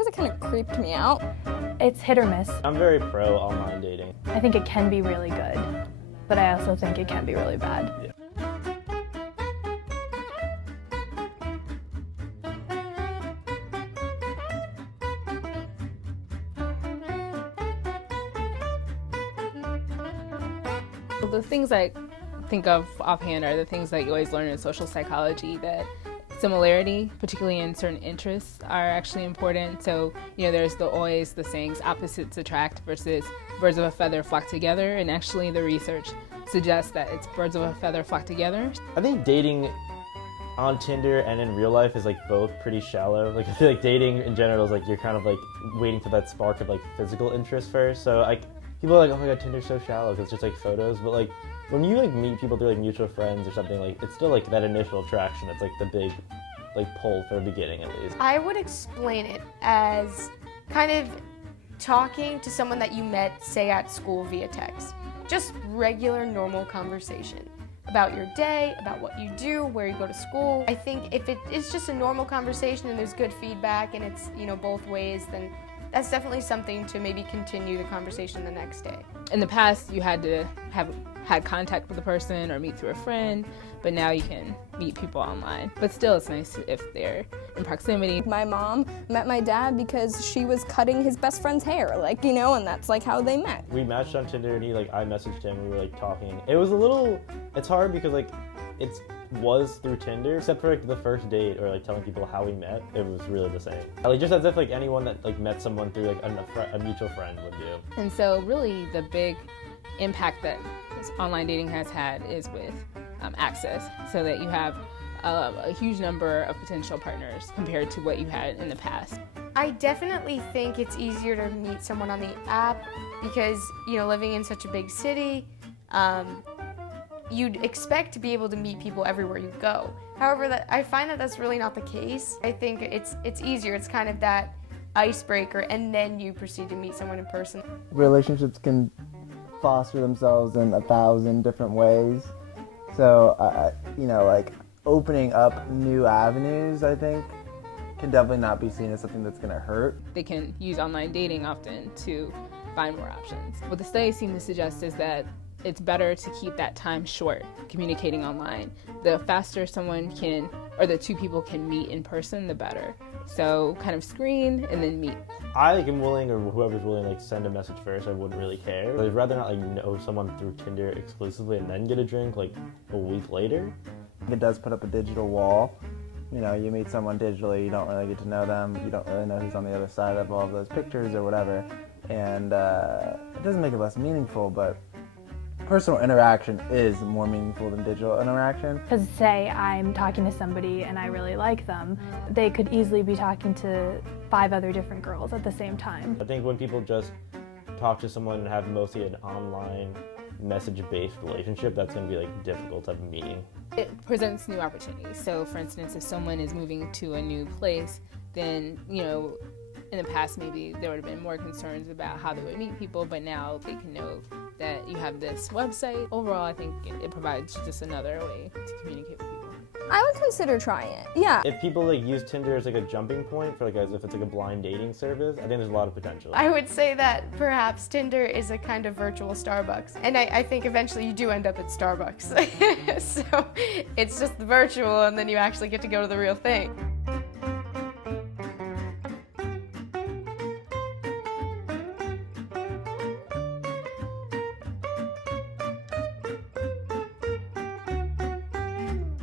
because it kind of creeped me out. It's hit or miss. I'm very pro online dating. I think it can be really good, but I also think it can be really bad. Yeah. The things I think of offhand are the things that you always learn in social psychology, that similarity, particularly in certain interests, are actually important. So, there's always the sayings, opposites attract versus birds of a feather flock together, and actually the research suggests that it's birds of a feather flock together. I think dating on Tinder and in real life is both pretty shallow. I feel like dating in general is you're kind of waiting for that spark of physical interest first. So people are oh my god, Tinder's so shallow because it's just photos. But when you meet people through mutual friends or something, it's still that initial attraction. It's the big pull for the beginning at least. I would explain it as kind of talking to someone that you met, say at school via text. Just regular, normal conversation about your day, about what you do, where you go to school. I think if it's just a normal conversation and there's good feedback and it's both ways, then that's definitely something to maybe continue the conversation the next day. In the past, you had to have had contact with a person or meet through a friend, but now you can meet people online. But still, it's nice if they're in proximity. My mom met my dad because she was cutting his best friend's hair, and that's how they met. We matched on Tinder and I messaged him, we were talking. It was it's hard because it was through Tinder, except for the first date or telling people how we met, it was really the same. Just as if anyone that met someone through a mutual friend would do. And so really the big impact that online dating has had is with access, so that you have a huge number of potential partners compared to what you had in the past. I definitely think it's easier to meet someone on the app because, living in such a big city, you'd expect to be able to meet people everywhere you go. However, I find that that's really not the case. I think it's easier. It's kind of that icebreaker, and then you proceed to meet someone in person. Relationships can foster themselves in 1,000 different ways. So, opening up new avenues, I think, can definitely not be seen as something that's going to hurt. They can use online dating often to find more options. What the studies seem to suggest is that it's better to keep that time short communicating online. The faster someone can, or the two people can meet in person, the better. So kind of screen and then meet. I am willing, or whoever's willing, send a message first. I wouldn't really care. I'd rather not know someone through Tinder exclusively and then get a drink a week later. It does put up a digital wall. You meet someone digitally, you don't really get to know them, you don't really know who's on the other side of all of those pictures or whatever, and it doesn't make it less meaningful, but personal interaction is more meaningful than digital interaction. Because say I'm talking to somebody and I really like them, they could easily be talking to 5 other different girls at the same time. I think when people just talk to someone and have mostly an online message-based relationship, that's going to be difficult to have a meeting. It presents new opportunities. So for instance, if someone is moving to a new place, then in the past maybe there would have been more concerns about how they would meet people, but now they can know that you have this website. Overall, I think it provides just another way to communicate with people. I would consider trying it, yeah. If people use Tinder as a jumping point for as if it's a blind dating service, I think there's a lot of potential. I would say that perhaps Tinder is a kind of virtual Starbucks, and I think eventually you do end up at Starbucks. So it's just the virtual, and then you actually get to go to the real thing.